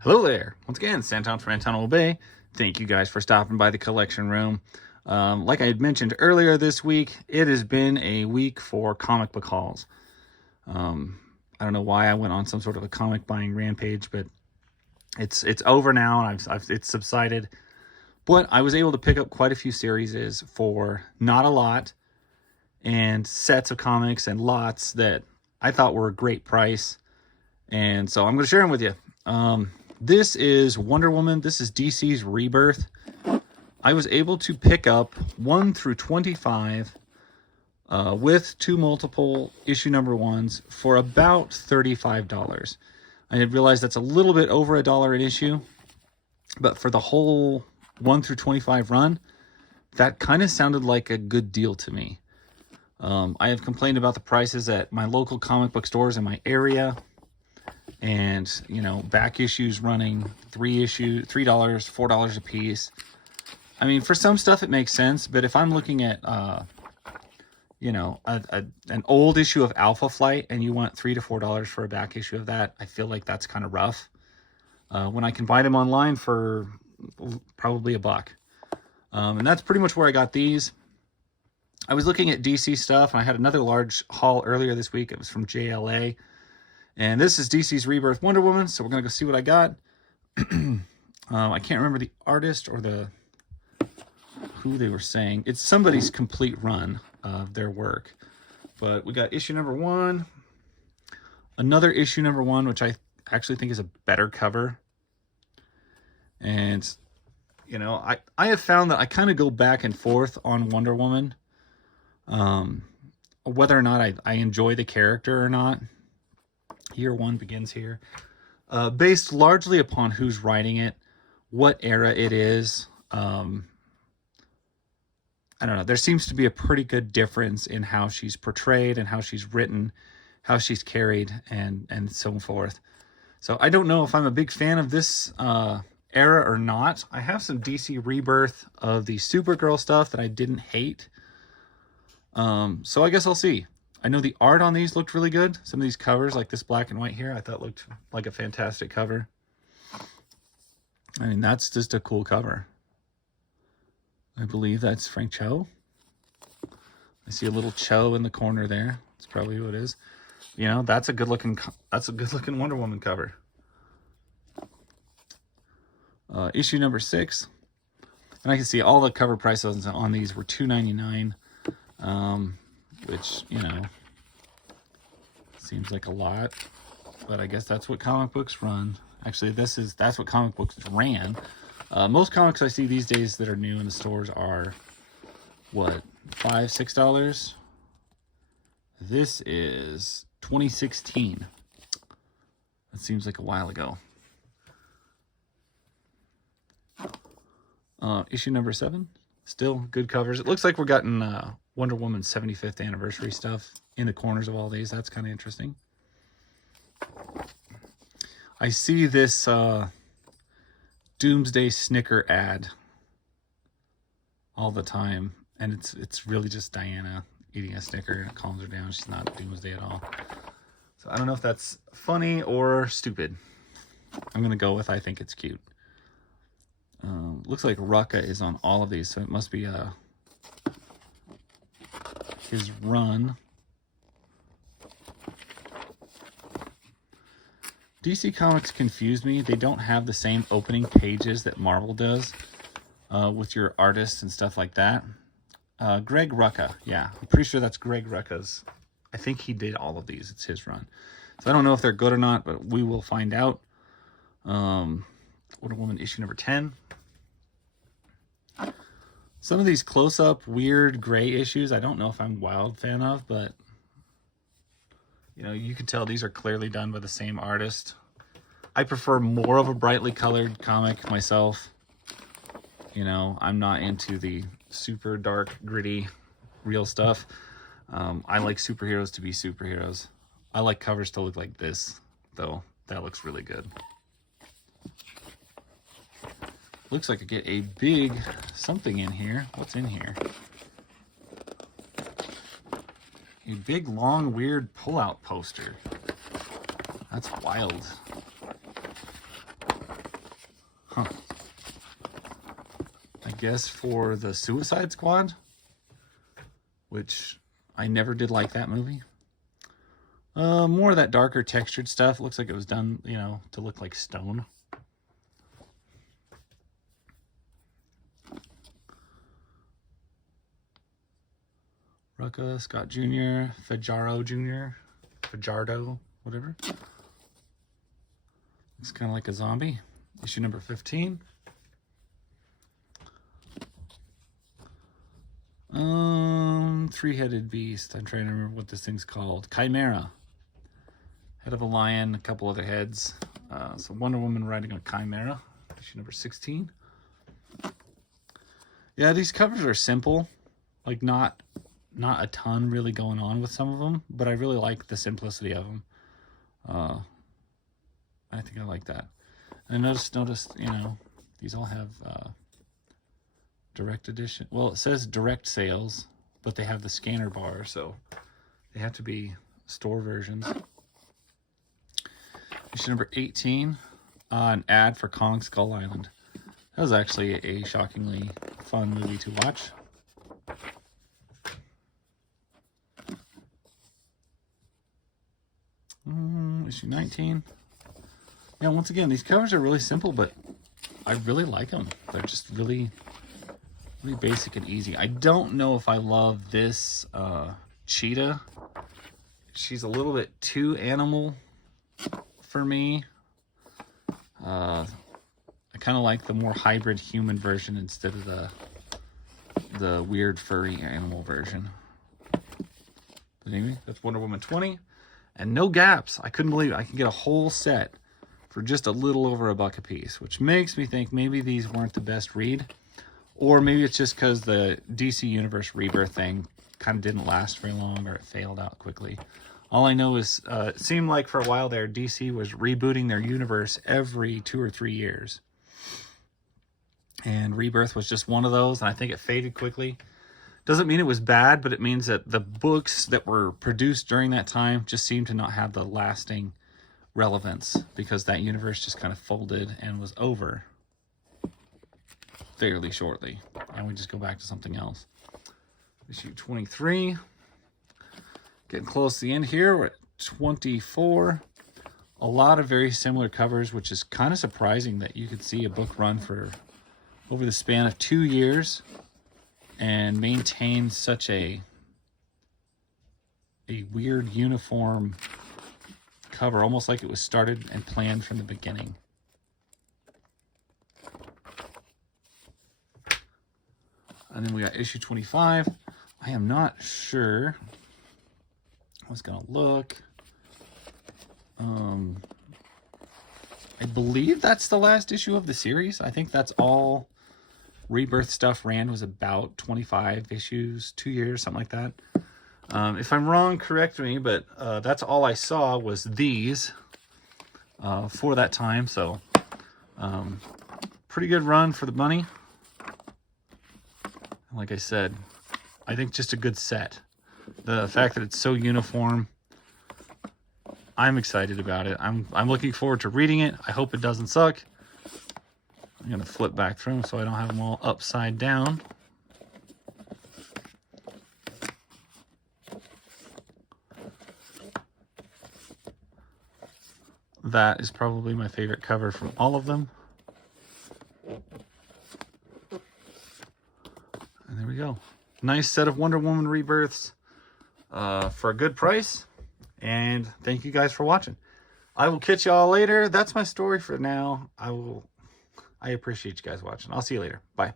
Hello there. Once again, Santon from Antonio Bay. Thank you guys for stopping by the collection room. Like I had mentioned earlier this week, it has been a week for comic book hauls. I don't know why I went on some sort of a comic buying rampage, but it's over now and it's subsided. But I was able to pick up quite a few series for not a lot, and sets of comics and lots that I thought were a great price. And so I'm going to share them with you. This is Wonder Woman. This is DC's Rebirth. I was able to pick up 1 through 25 with 2 multiple issue number 1s for about $35. I had realized that's a little bit over $1 an issue, but for the whole 1 through 25 run, that kind of sounded like a good deal to me. I have complained about the prices at my local comic book stores in my area. And, you know, back issues running $3, $4 a piece. I mean, for some stuff it makes sense, but if I'm looking at, you know, an old issue of Alpha Flight and you want $3 to $4 for a back issue of that, I feel like that's kind of rough. When I can buy them online for probably $1. And that's pretty much where I got these. I was looking at DC stuff, and I had another large haul earlier this week. It was from JLA. And this is DC's Rebirth Wonder Woman, so we're going to go see what I got. I can't remember the artist or who they were saying. It's somebody's complete run of their work. But we got issue number 1. Another issue number 1, which I actually think is a better cover. And, you know, I have found that I kind of go back and forth on Wonder Woman. Whether or not I enjoy the character or not. Year 1 begins here. Based largely upon who's writing it, what era it is. I don't know. There seems to be a pretty good difference in how she's portrayed and how she's written, how she's carried, and so forth. So I don't know if I'm a big fan of this era or not. I have some DC Rebirth of the Supergirl stuff that I didn't hate. So I guess I'll see. I know the art on these looked really good. Some of these covers, like this black and white here, I thought looked like a fantastic cover. I mean, that's just a cool cover. I believe that's Frank Cho. I see a little Cho in the corner there. That's probably who it is. You know, that's a good looking Wonder Woman cover. Issue number 6. And I can see all the cover prices on these were $2.99. Which, you know, seems like a lot, but I guess that's what comic books run. Actually, that's what comic books ran. Most comics I see these days that are new in the stores are, what, $5, $6? This is 2016. That seems like a while ago. Issue number 7. Still good covers. It looks like we're getting Wonder Woman's 75th anniversary stuff in the corners of all these. That's kind of interesting. I see this Doomsday Snicker ad all the time, and it's really just Diana eating a Snicker. It calms her down. She's not Doomsday at all. So I don't know if that's funny or stupid. I'm gonna go with I think it's cute. Looks like Rucka is on all of these, so it must be his run. DC Comics confused me. They don't have the same opening pages that Marvel does with your artists and stuff like that. Greg Rucka. Yeah, I'm pretty sure that's Greg Rucka's. I think he did all of these. It's his run. So I don't know if they're good or not, but we will find out. Wonder Woman issue number 10. Some of these close-up, weird gray issues, I don't know if I'm a wild fan of, but, you know, you can tell these are clearly done by the same artist. I prefer more of a brightly colored comic myself. You know, I'm not into the super dark, gritty, real stuff. I like superheroes to be superheroes. I like covers to look like this, though. That looks really good. Looks like I get a big something in here. What's in here? A big, long, weird pull-out poster. That's wild. guess for the Suicide Squad, which I never did like that movie. More of that darker textured stuff. Looks like it was done, you know, to look like stone. Rucka, Scott Jr., Fajardo Jr., Fajardo, whatever. Looks kind of like a zombie. Issue number 15. Three-headed beast. I'm trying to remember what this thing's called. Chimera. Head of a lion, a couple other heads. So Wonder Woman riding a chimera. Issue number 16. Yeah, these covers are simple. Like not a ton really going on with some of them, but I really like the simplicity of them. I think I like that. And I noticed, you know, these all have direct edition. Well, it says direct sales, but they have the scanner bar, so they have to be store versions. Issue number 18, an ad for Kong Skull Island. That was actually a shockingly fun movie to watch. Issue 19. Yeah, once again, these covers are really simple, but I really like them. They're just really basic and easy. I don't know if I love this cheetah. She's a little bit too animal for me. I kind of like the more hybrid human version instead of the weird furry animal version. But anyway, that's Wonder Woman 20. And no gaps. I couldn't believe it. I could get a whole set for just a little over $1 a piece, which makes me think maybe these weren't the best read. Or maybe it's just because the DC Universe Rebirth thing kind of didn't last very long, or it failed out quickly. All I know is it seemed like for a while there, DC was rebooting their universe every 2 or 3 years. And Rebirth was just one of those, and I think it faded quickly. Doesn't mean it was bad, but it means that the books that were produced during that time just seemed to not have the lasting relevance, because that universe just kind of folded and was over fairly shortly, and we just go back to something else. Issue 23. Getting close to the end here. We're at 24. A lot of very similar covers, which is kind of surprising that you could see a book run for over the span of 2 years and maintain such a weird uniform cover, almost like it was started and planned from the beginning. And then we got issue 25. I am not sure. I was gonna look. I believe that's the last issue of the series. I think that's all Rebirth stuff ran, was about 25 issues, 2 years, something like that. If I'm wrong, correct me, but that's all I saw was these for that time. So pretty good run for the money. Like I said, I think just a good set. The fact that it's so uniform, I'm excited about it. I'm looking forward to reading it. I hope it doesn't suck. I'm going to flip back through them so I don't have them all upside down. That is probably my favorite cover from all of them. And there we go. Nice set of Wonder Woman Rebirths for a good price. And thank you guys for watching. I will catch y'all later. That's my story for now. I appreciate you guys watching. I'll see you later. Bye.